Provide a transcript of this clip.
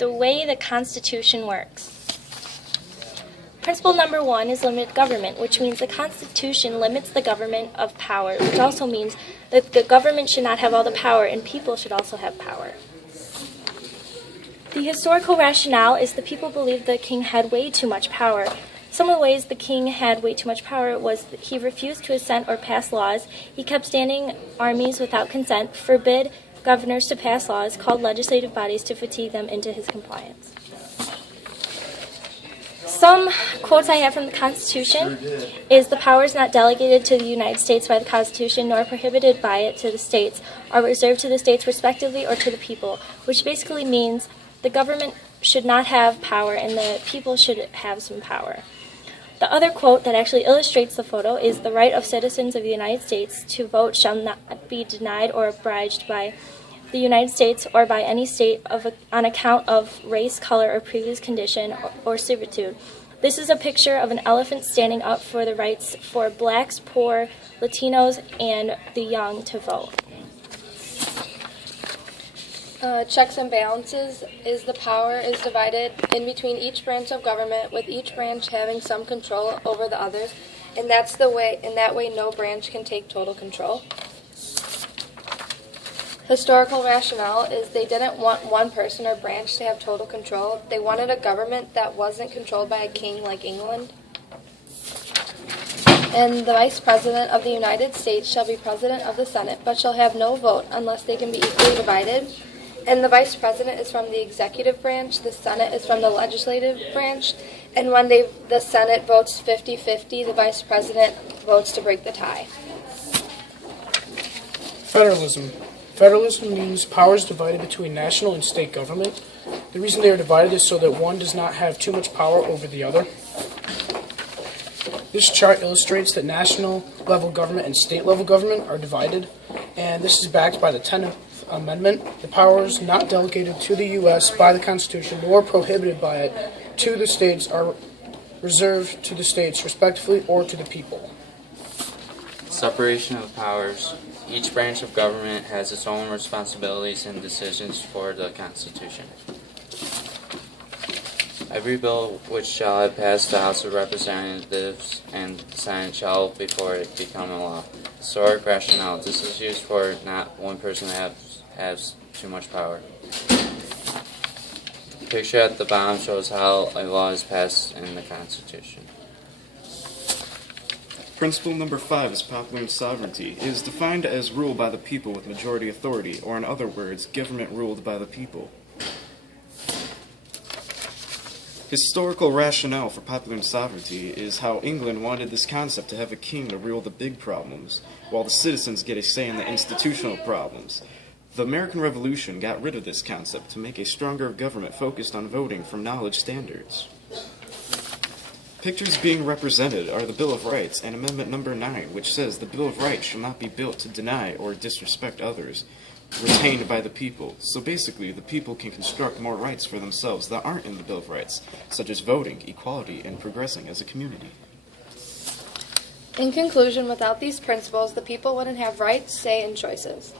the way the Constitution works. Principle number 1 is limited government, which means the Constitution limits the government of power, which also means that the government should not have all the power and people should also have power. The historical rationale is the people believed the king had way too much power. Some of the ways the king had way too much power was that he refused to assent or pass laws, he kept standing armies without consent, forbid governors to pass laws, called legislative bodies to fatigue them into his compliance. Some quotes I have from the Constitution is the powers not delegated to the United States by the Constitution nor prohibited by it to the states are reserved to the states respectively or to the people, which basically means the government should not have power and the people should have some power. The other quote that actually illustrates the photo is the right of citizens of the United States to vote shall not be denied or abridged by the United States or by any state on account of race, color, or previous condition or servitude. This is a picture of an elephant standing up for the rights for blacks, poor, Latinos, and the young to vote. Checks and balances is the power is divided in between each branch of government, with each branch having some control over the others, and that way no branch can take total control. Historical rationale is they didn't want one person or branch to have total control. They wanted a government that wasn't controlled by a king like England. And the Vice President of the United States shall be President of the Senate, but shall have no vote unless they can be equally divided. And the Vice President is from the executive branch, the Senate is from the legislative branch, and when the Senate votes 50-50, the Vice President votes to break the tie. Federalism. Federalism means powers divided between national and state government. The reason they are divided is so that one does not have too much power over the other. This chart illustrates that national level government and state level government are divided, and this is backed by the 10th Amendment. The powers not delegated to the U.S. by the Constitution nor prohibited by it to the states are reserved to the states respectively or to the people. Separation of powers. Each branch of government has its own responsibilities and decisions for the Constitution. Every bill which shall have passed the House of Representatives and the Senate shall before it become a law. Historic rationale. This is used for not one person that has too much power. The picture at the bottom shows how a law is passed in the Constitution. Principle number 5 is popular sovereignty. It is defined as rule by the people with majority authority, or in other words, government ruled by the people. Historical rationale for popular sovereignty is how England wanted this concept to have a king to rule the big problems, while the citizens get a say in the institutional problems. The American Revolution got rid of this concept to make a stronger government focused on voting from knowledge standards. Pictures being represented are the Bill of Rights and Amendment Number 9, which says the Bill of Rights shall not be built to deny or disrespect others, retained by the people. So basically, the people can construct more rights for themselves that aren't in the Bill of Rights, such as voting, equality, and progressing as a community. In conclusion, without these principles, the people wouldn't have rights, say, and choices.